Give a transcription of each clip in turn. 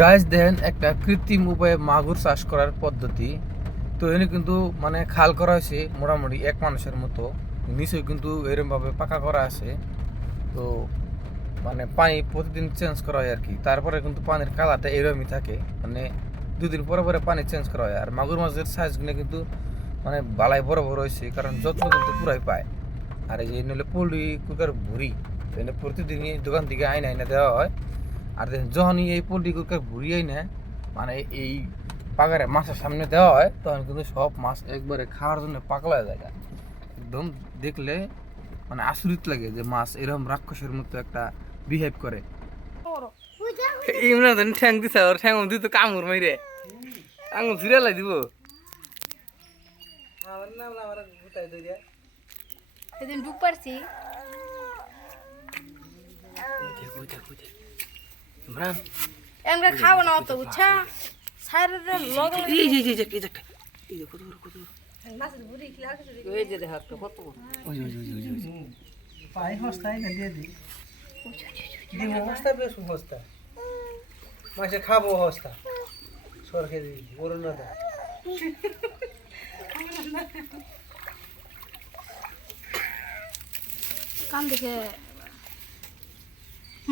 গাছ দেখেন একটা কৃত্রিম উপায়ে মাগুর চাষ করার পদ্ধতি। তো এনে কিন্তু মানে খাল করা হয়েছে মোটামুটি এক মানুষের মতো, নিচে কিন্তু এরকম ভাবে পাকা করা আছে। তো মানে পানি প্রতিদিন চেঞ্জ করা হয় আর কি। তারপরে কিন্তু পানির কালারটা এরকমই থাকে, মানে দুদিন পরে পরে পানি চেঞ্জ করা হয়। আর মাগুর মাছের সাইজগুলো কিন্তু মানে বালাই বড় বড় হয়েছে, কারণ যত্ন কিন্তু পুরাই পায়। আর এই যে নইলে পোল্ট্রি কুকার ভুড়ি, এনে প্রতিদিনই দোকান থেকে আইনা আইনা দেওয়া হয়। আর যখনই এই পোল্ট্রি কুকার ভুড়ি আইনা মানে এই পাগারে মাছের সামনে দেওয়া হয়, তখন কিন্তু সব মাছ একবারে খাওয়ার জন্য পাগলা হয়ে যায়। একদম দেখলে মানে আচরিত লাগে যে মাছ এরকম রাক্ষসের মতো একটা বিহেভ করে। ইমরান ঠ্যাং দিছে, ওর ঠ্যাং দিত কামড় মাইরে আঙুল ছিঁড়ে দিব। সেদিন ডুব পারছি। ইমরান এমন খাবো না অত, বুঝছা? সাইরে লগে এই যে এই যে এই যে এই যে কত বড় কত বড় মাছের বুড়ি কি লাগে? ওই যে দেখ একটা কত বড়। ওই ওই ওই ওই ওই পাই হস্তায় না দিয়ে দিই দিমু হস্তা বেশ হস্তা মাসে খাবো হস্তা সরকে দিই বড় না দা কান দেখে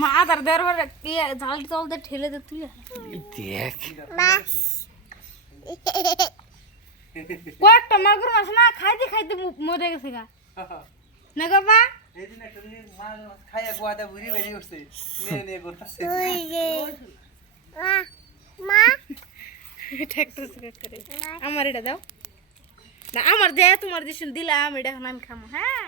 মা আদার দেওয়ার পরে কি জাল জল দিয়ে ঠেলে দে তুই। দেখ কয়েকটা মাগুর মাছ না খাইতে খাইতে মরে গেছে গা না গো মা। এই দিন একটা দিন মাছ খাইয়া গোয়াটা বুড়ি বেরি উঠছে নিয়ে করতেছে ট্রাক্টর করে আমার এটা দাও না, আমার দেয় তোমার দিশন দিলাম, এটা এখন আমি খামো। হ্যাঁ